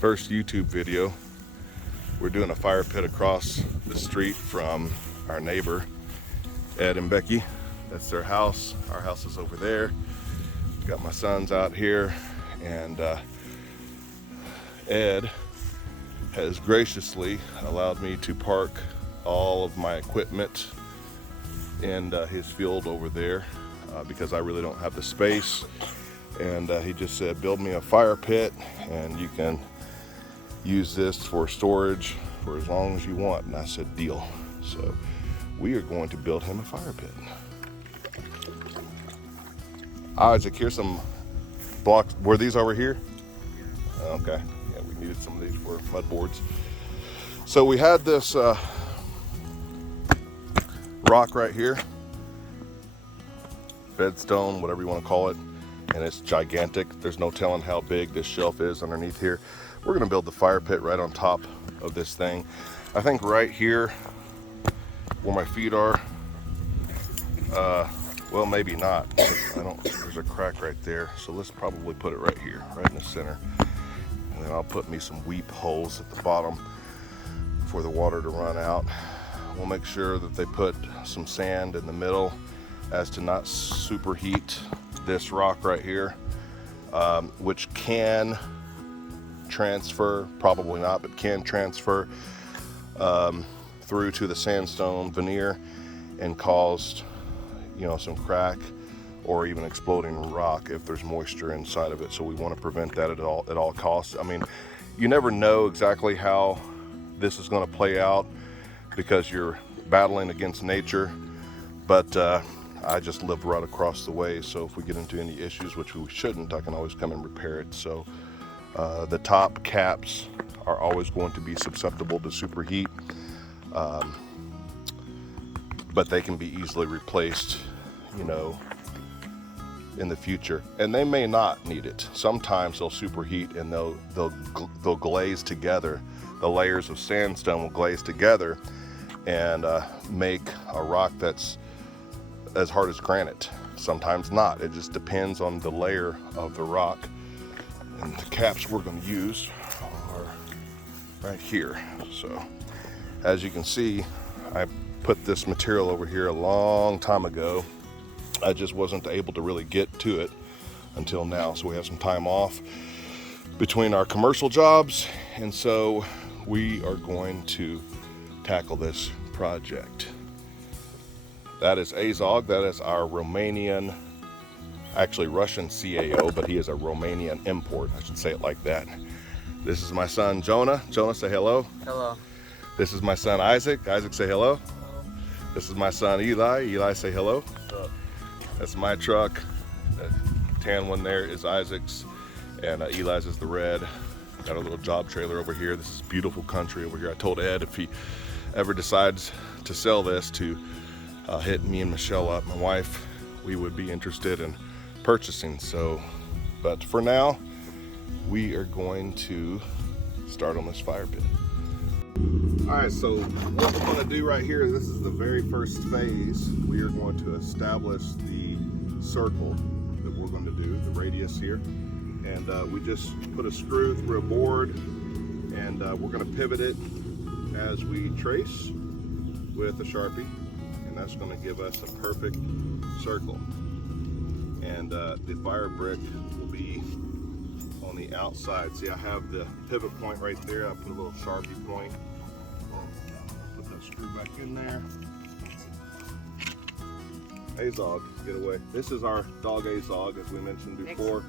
first YouTube video. We're doing a fire pit across the street from our neighbor, Ed and Becky. That's their house. Our house is over there. Got my sons out here, and Ed has graciously allowed me to park all of my equipment in his field over there because I really don't have the space. And he just said, build me a fire pit and you can use this for storage for as long as you want. And I said, deal. So we are going to build him a fire pit. Isaac, here's some blocks. Were these over here? Okay. Yeah, we needed some of these for mud boards. So we had this rock right here, bedstone, whatever you want to call it, and it's gigantic. There's no telling how big this shelf is underneath here. We're going to build the fire pit right on top of this thing. I think right here where my feet are, well, maybe not. There's a crack right there, so let's probably put it right here, right in the center. And then I'll put me some weep holes at the bottom for the water to run out. We'll make sure that they put some sand in the middle as to not superheat this rock right here, which can transfer, probably not, but can transfer through to the sandstone veneer and cause, you know, some crack or even exploding rock if there's moisture inside of it. So we want to prevent that at all costs. I mean, you never know exactly how this is going to play out because you're battling against nature, but I just live right across the way, so if we get into any issues, which we shouldn't, I can always come and repair it. So the top caps are always going to be susceptible to superheat, but they can be easily replaced, you know, in the future. And they may not need it. Sometimes they'll superheat and they'll glaze together. The layers of sandstone will glaze together and make a rock that's as hard as granite. Sometimes not. It just depends on the layer of the rock. And the caps we're going to use are right here. So as you can see, I put this material over here a long time ago. I just wasn't able to really get to it until now. So we have some time off between our commercial jobs, and so we are going to tackle this project. That is Azog. That is our Romanian, actually Russian CAO, but he is a Romanian import. I should say it like that. This is my son, Jonah. Jonah, say hello. Hello. This is my son, Isaac. Isaac, say hello. Hello. This is my son, Eli. Eli, say hello. What's up? That's my truck. That tan one there is Isaac's, and Eli's is the red. Got a little job trailer over here. This is beautiful country over here. I told Ed if he ever decides to sell this to hit me and Michelle up, my wife, we would be interested in purchasing. So, but for now, we are going to start on this fire pit. All right, so what we're going to do right here, this is the very first phase. We are going to establish the circle that we're going to do, the radius here. And we just put a screw through a board, and we're going to pivot it as we trace with a Sharpie, and that's going to give us a perfect circle. And the fire brick will be on the outside. See, I have the pivot point right there. I put a little Sharpie point. Put that screw back in there. Azog, get away. This is our dog Azog, as we mentioned before.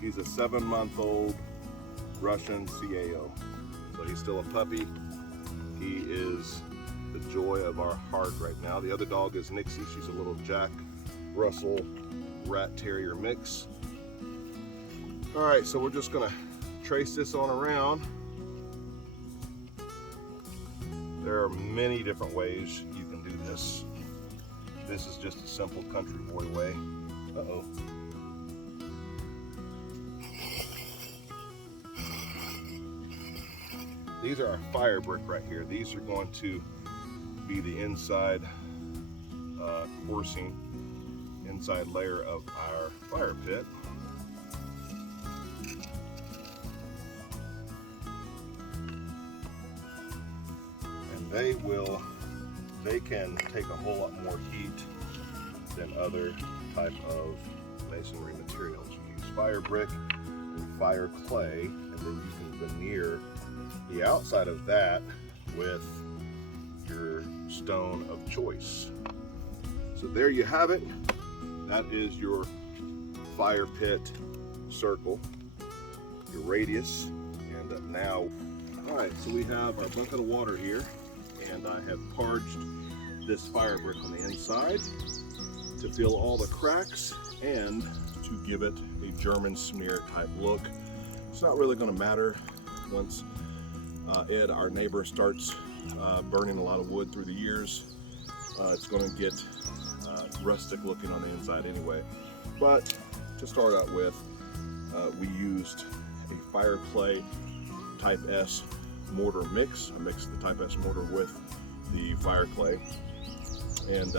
He's a 7-month-old Russian CAO. So he's still a puppy. He is the joy of our heart right now. The other dog is Nixie. She's a little Jack Russell Rat Terrier mix. All right, so we're just gonna trace this on around. There are many different ways you can do this. This is just a simple country boy way. Uh-oh. These are our fire brick right here. These are going to be the inside coursing inside layer of our fire pit. they can take a whole lot more heat than other type of masonry materials. You use fire brick and fire clay, and then you can veneer the outside of that with your stone of choice. So there you have it. That is your fire pit circle, your radius. And now, all right, so we have our bucket of water here, and I have parged this fire brick on the inside to fill all the cracks and to give it a German smear type look. It's not really going to matter once Ed, our neighbor, starts burning a lot of wood through the years. It's going to get rustic looking on the inside anyway. But to start out with, we used a fire clay type S mortar mix. I mixed the type S mortar with the fire clay, and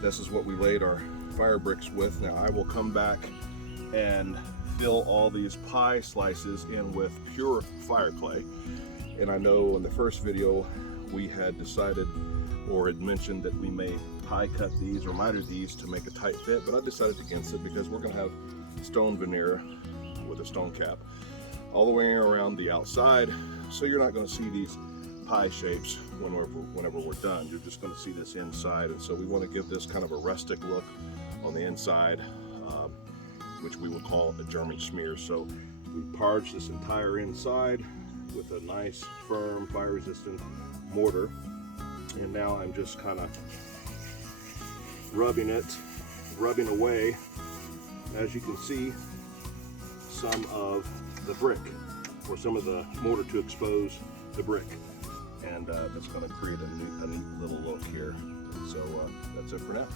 this is what we laid our fire bricks with. Now I will come back and fill all these pie slices in with pure fire clay. And I know in the first video we had decided or had mentioned that we may pie cut these or miter these to make a tight fit, but I decided against it because we're going to have stone veneer with a stone cap all the way around the outside, so you're not going to see these pie shapes whenever we're done. You're just going to see this inside, and so we want to give this kind of a rustic look on the inside, which we would call a German smear. So we parged this entire inside with a nice firm fire resistant mortar, and now I'm just kind of rubbing away, as you can see, some of the brick, or some of the mortar to expose the brick, and that's going to create a neat little look here. And so that's it for now.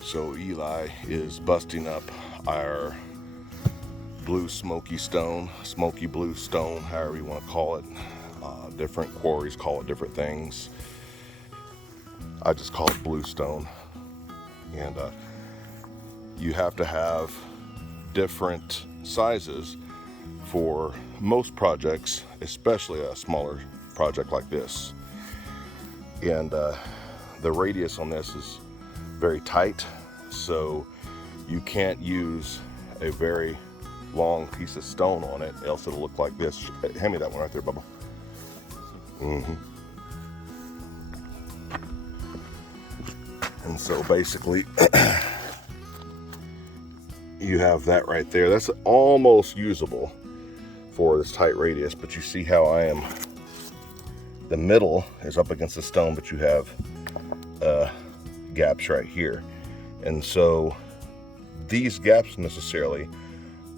So Eli is busting up our blue smoky blue stone, however you want to call it. Different quarries call it different things. I just call it blue stone. And you have to have different sizes for most projects, especially a smaller project like this. And the radius on this is very tight, so you can't use a very long piece of stone on it, else it'll look like this. Hand me that one right there, Bubba. And so basically you have that right there. That's almost usable for this tight radius, but you see how the middle is up against the stone, but you have gaps right here. And so these gaps necessarily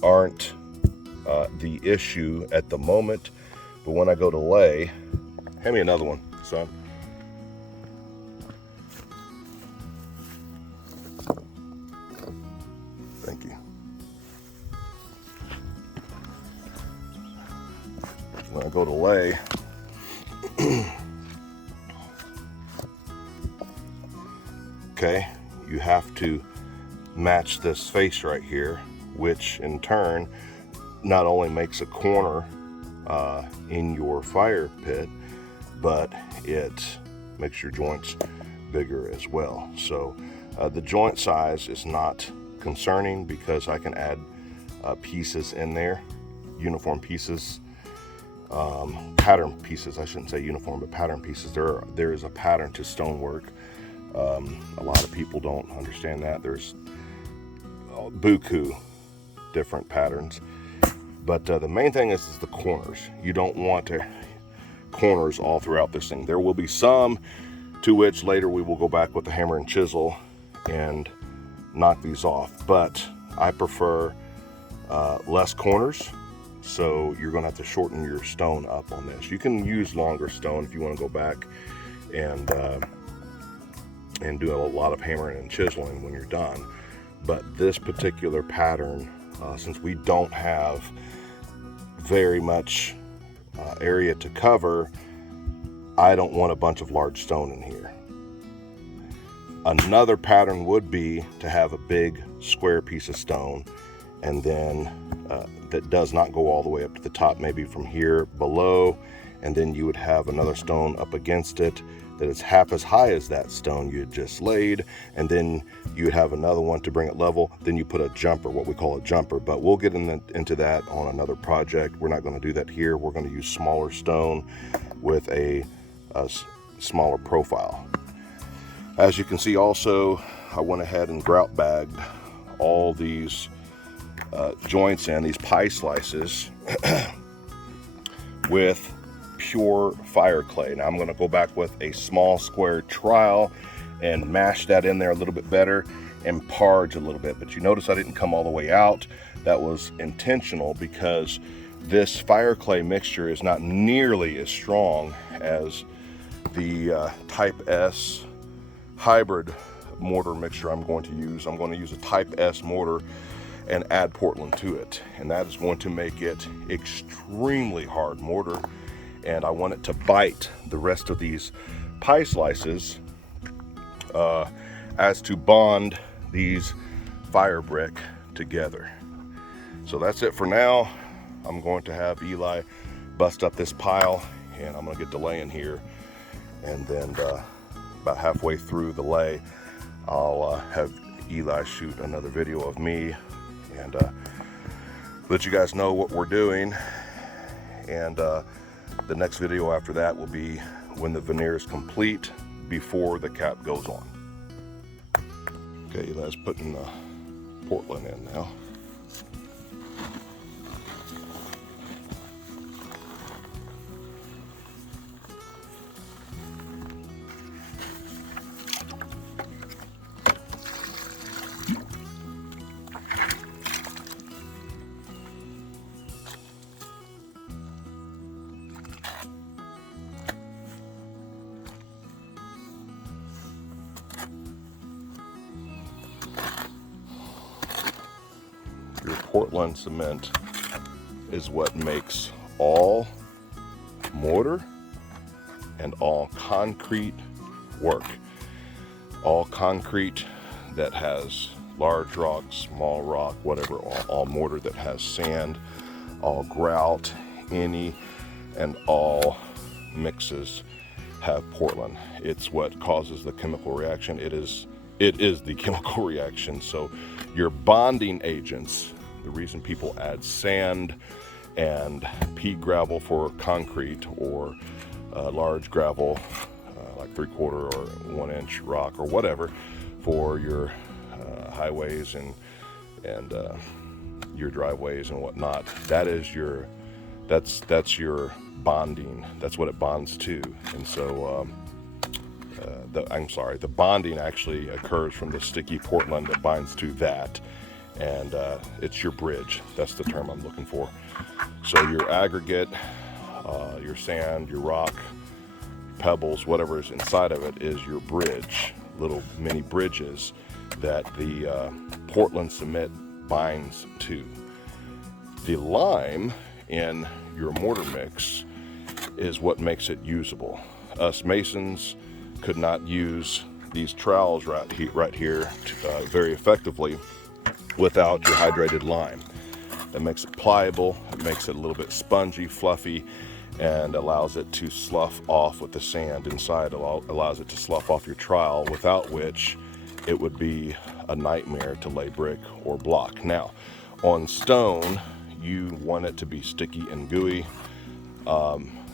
aren't the issue at the moment, but when I go to lay, hand me another one, son. Thank you. When I go to lay, okay, you have to match this face right here, which in turn not only makes a corner in your fire pit, but it makes your joints bigger as well. So the joint size is not concerning because I can add pieces in there, uniform pieces, pattern pieces. I shouldn't say uniform, but pattern pieces. There is a pattern to stonework. A lot of people don't understand that. There's buku different patterns, but the main thing is the corners. You don't want corners all throughout this thing. There will be some to which later we will go back with the hammer and chisel and knock these off, but I prefer less corners, so you're going to have to shorten your stone up on this. You can use longer stone if you want to go back and do a lot of hammering and chiseling when you're done. But this particular pattern, since we don't have very much area to cover, I don't want a bunch of large stone in here. Another pattern would be to have a big square piece of stone, and then that does not go all the way up to the top, maybe from here below, and then you would have another stone up against it that is half as high as that stone you had just laid, and then you would have another one to bring it level. Then you put a jumper, what we call a jumper, but we'll get into that on another project. We're not going to do that here. We're going to use smaller stone with a smaller profile. As you can see also, I went ahead and grout bagged all these joints in, these pie slices, with pure fire clay. Now I'm going to go back with a small square trowel and mash that in there a little bit better and parge a little bit. But you notice I didn't come all the way out. That was intentional because this fire clay mixture is not nearly as strong as the Type S hybrid mortar mixture I'm going to use. I'm going to use a Type S mortar and add Portland to it, and that is going to make it extremely hard mortar, and I want it to bite the rest of these pie slices as to bond these fire brick together. So that's it for now. I'm going to have Eli bust up this pile, and I'm going to get the lay in here, and then about halfway through the lay I'll have Eli shoot another video of me and let you guys know what we're doing. And the next video after that will be when the veneer is complete, before the cap goes on. Okay, Eli's putting the Portland in now. Your Portland cement is what makes all mortar and all concrete work. All concrete that has large rock, small rock, whatever, all mortar that has sand, all grout, any and all mixes have Portland. It's what causes the chemical reaction. It is the chemical reaction. So your bonding agents, the reason people add sand and pea gravel for concrete, or large gravel like 3/4 or 1 inch rock or whatever for your highways and your driveways and whatnot, that's your bonding. That's what it bonds to. And so the bonding actually occurs from the sticky Portland that binds to that, and it's your bridge. That's the term I'm looking for. So your aggregate, your sand, your rock, pebbles, whatever is inside of it is your bridge, little mini bridges that the Portland cement binds to. The lime in your mortar mix is what makes it usable. Us masons could not use these trowels right here very effectively without your hydrated lime. That makes it pliable, it makes it a little bit spongy, fluffy, and allows it to slough off with the sand inside, allows it to slough off your trowel, without which it would be a nightmare to lay brick or block. Now, on stone, you want it to be sticky and gooey,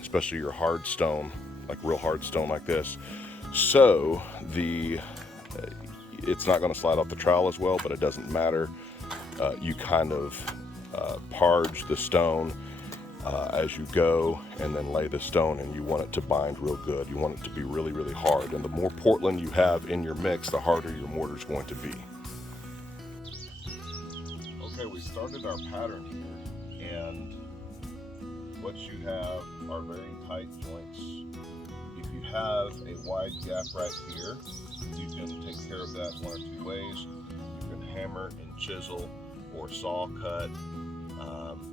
especially your hard stone, like real hard stone like this. So it's not going to slide off the trowel as well, but it doesn't matter. You kind of parge the stone as you go, and then lay the stone, and you want it to bind real good. You want it to be really, really hard. And the more Portland you have in your mix, the harder your mortar is going to be. Okay, we started our pattern here, and what you have are very tight joints. If you have a wide gap right here, you can take care of that one or two ways. You can hammer and chisel or saw cut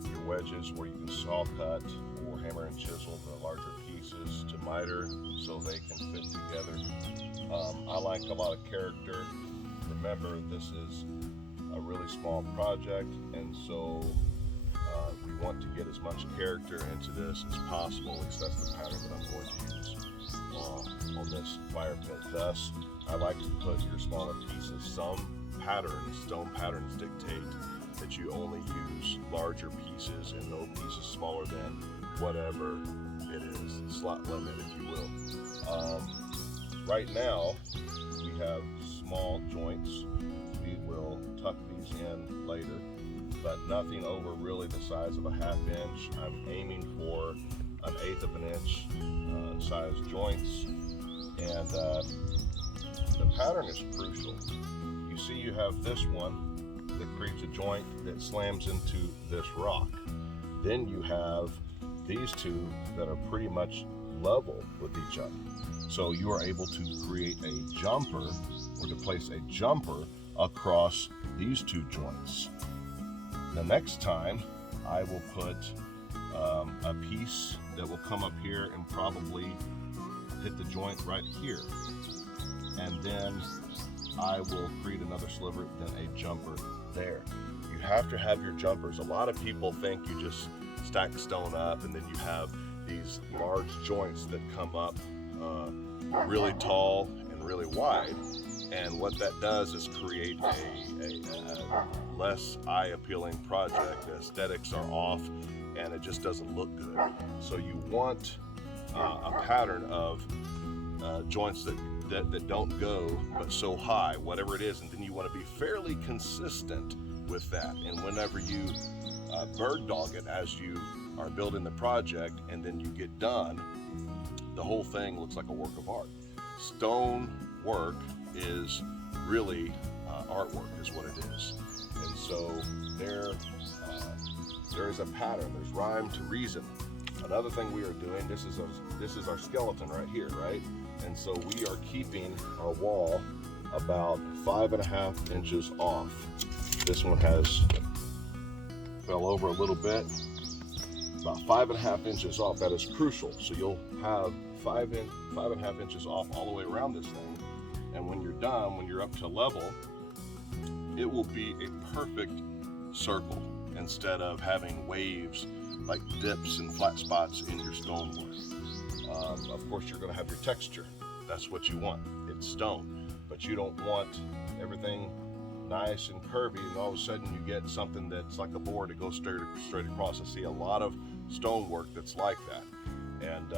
your wedges, or you can saw cut or hammer and chisel the larger pieces to miter so they can fit together. I like a lot of character. Remember, this is a really small project, and so we want to get as much character into this as possible. At least that's the pattern that I'm going to use on this fire pit. Thus, I like to put your smaller pieces. Some patterns, stone patterns, dictate that you only use larger pieces and no pieces smaller than whatever it is, slot limit, if you will. Right now, we have small joints. We will tuck these in later, but nothing over really the size of a 1/2 inch. I'm aiming for an 1/8 of an inch size joints, and the pattern is crucial. You see, you have this one that creates a joint that slams into this rock. Then you have these two that are pretty much level with each other. So you are able to create a jumper, or to place a jumper across these two joints. The next time I will put a piece that will come up here and probably hit the joint right here. And then I will create another sliver, then a jumper there. You have to have your jumpers. A lot of people think you just stack stone up and then you have these large joints that come up really tall and really wide. And what that does is create a less eye-appealing project. The aesthetics are off and it just doesn't look good. So you want a pattern of joints that don't go but so high, whatever it is, and then you want to be fairly consistent with that. And whenever you bird dog it as you are building the project and then you get done, the whole thing looks like a work of art. Stone work is really artwork is what it is. And so there is a pattern, there's rhyme to reason. Another thing we are doing, this is our skeleton right here, right? And so we are keeping our wall about 5.5 inches off. This one fell over a little bit, about 5.5 inches off. That is crucial. So you'll have 5.5 inches off all the way around this thing. And when you're done, when you're up to level, it will be a perfect circle instead of having waves like dips and flat spots in your stonework. Of course, you're going to have your texture. That's what you want. It's stone, but you don't want everything nice and curvy, and all of a sudden you get something that's like a board that goes straight across. I see a lot of stonework that's like that, and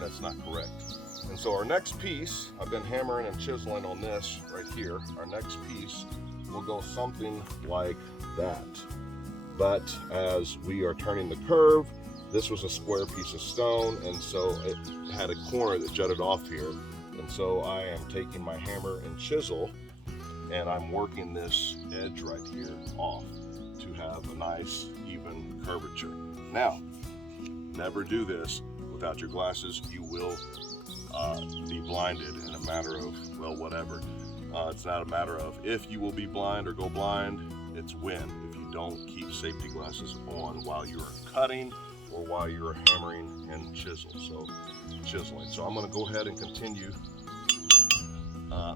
that's not correct. And so our next piece, I've been hammering and chiseling on this right here. Our next piece will go something like that. But as we are turning the curve, this was a square piece of stone, and so it had a corner that jutted off here. And so I am taking my hammer and chisel, and I'm working this edge right here off to have a nice, even curvature. Now, never do this without your glasses. You will be blinded in a matter of, well, whatever. It's not a matter of if you will be blind or go blind, it's when. If you don't keep safety glasses on while you're cutting or while you're hammering and chiseling. So I'm going to go ahead and continue.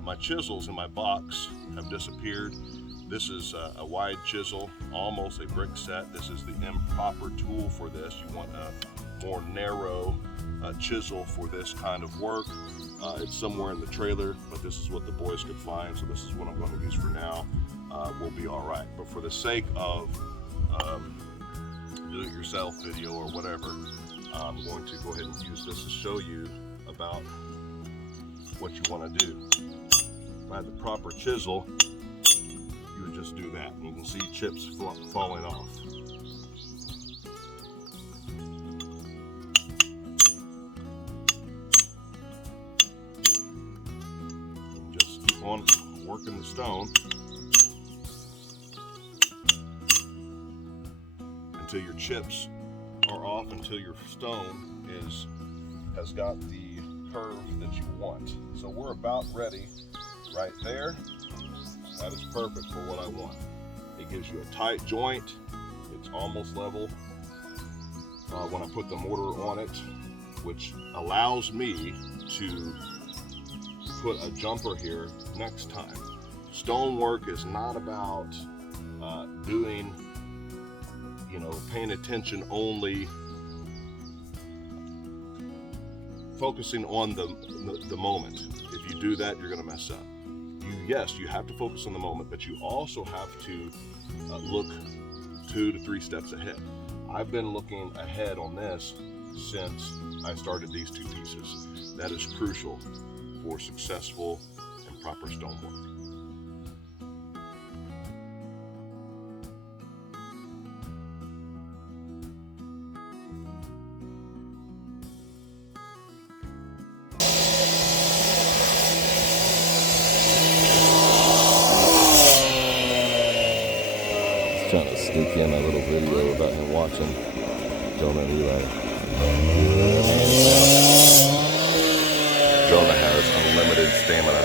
My chisels in my box have disappeared. This is a wide chisel, almost a brick set. This is the improper tool for this. You want a more narrow chisel for this kind of work. It's somewhere in the trailer, but this is what the boys could find, so this is what I'm going to use for now. We'll be all right. But for the sake of do-it-yourself video or whatever, I'm going to go ahead and use this to show you about what you want to do. If I had the proper chisel, you would just do that, and you can see chips falling off. And just keep on working the stone until your chips are off, until your stone has got the curve that you want. So we're about ready right there. That is perfect for what I want. It gives you a tight joint. It's almost level when I put the mortar on it. which allows me to put a jumper here next time. Stonework is not about doing, paying attention only, focusing on the moment. If you do that, you're going to mess up. Yes, you have to focus on the moment, but you also have to look 2 to 3 steps ahead. I've been looking ahead on this since I started these 2 pieces. That is crucial for successful and proper stonework. Trying to sneak in a little video about him watching Jonah and Eli. Jonah has unlimited stamina.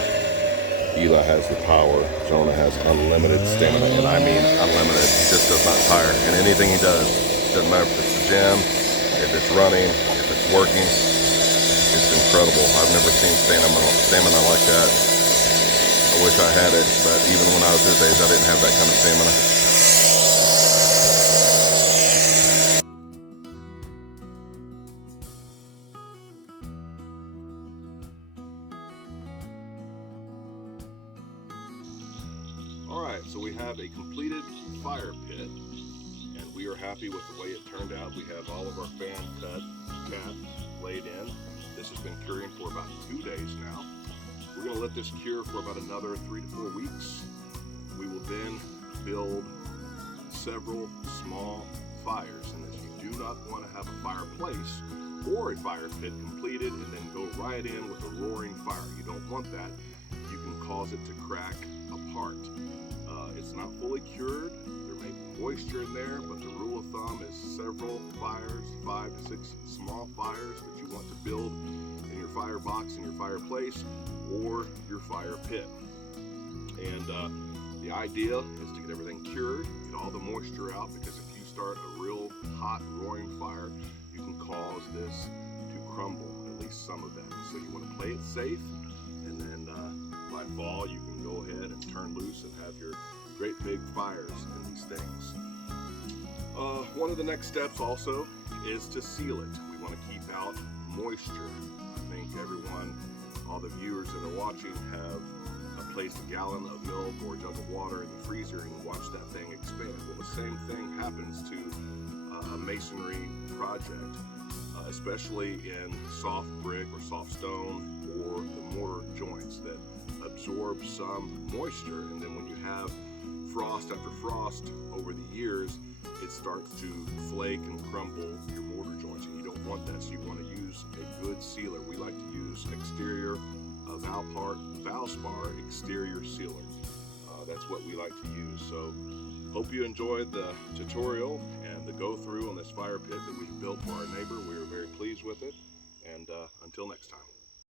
Eli has the power. Jonah has unlimited stamina, and I mean unlimited. He just does not tire. And anything he does, doesn't matter if it's the gym, if it's running, if it's working, it's incredible. I've never seen stamina like that. I wish I had it, but even when I was his age, I didn't have that kind of stamina. Alright, so we have a completed fire pit, and we are happy with the way it turned out. We have all of our fan cut mat laid in. This has been curing for about 2 days now. We're going to let this cure for about another 3 to 4 weeks. We will then build several small fires, and if you do not want to have a fireplace or a fire pit completed and then go right in with a roaring fire, you don't want that. You can cause it to crack apart. It's not fully cured. There may be moisture in there, but the rule of thumb is several fires, 5 to 6 small fires that you want to build in your firebox, in your fireplace, or your fire pit. And the idea is to get everything cured, get all the moisture out, because if you start a real hot roaring fire, you can cause this to crumble, at least some of that. So you want to play it safe, and then by fall you can go ahead and turn loose and have your great big fires in these things. One of the next steps also is to seal it. We want to keep out moisture. I think everyone, all the viewers that are watching, have placed a gallon of milk or a jug of water in the freezer and watched that thing expand. Well, the same thing happens to a masonry project, especially in soft brick or soft stone or the mortar joints that absorb some moisture, and then when you have frost after frost over the years, it starts to flake and crumble your mortar joints, and you don't want that. So you want to use a good sealer. We like to use exterior Valspar exterior sealer. That's what we like to use. So hope you enjoyed the tutorial and the go through on this fire pit that we built for our neighbor. We are very pleased with it, and until next time.